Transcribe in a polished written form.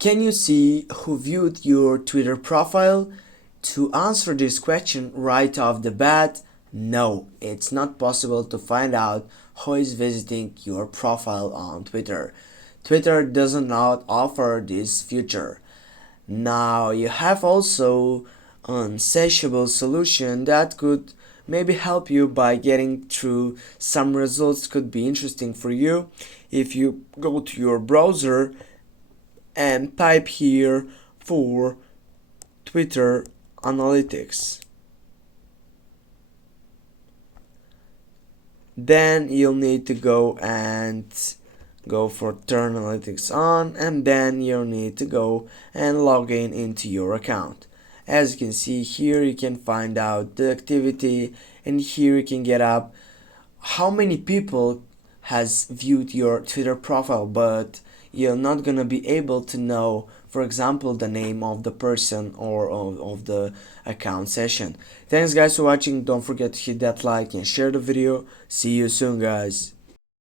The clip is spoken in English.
Can you see who viewed your Twitter profile? To answer this question right off the bat, no, it's not possible to find out who is visiting your profile on Twitter. Twitter does not offer this feature. Now you have also an searchable solution that could maybe help you by getting through some results could be interesting for you. If you go to your browser and type here for Twitter analytics, then you'll need to go for turn analytics on, and then you'll need to go and log in into your account. As you can see here, you can find out the activity, and here you can get up how many people has viewed your Twitter profile, but you're not gonna be able to know, for example, the name of the person or of the account session. Thanks guys for watching. Don't forget to hit that like and share the video. See you soon guys.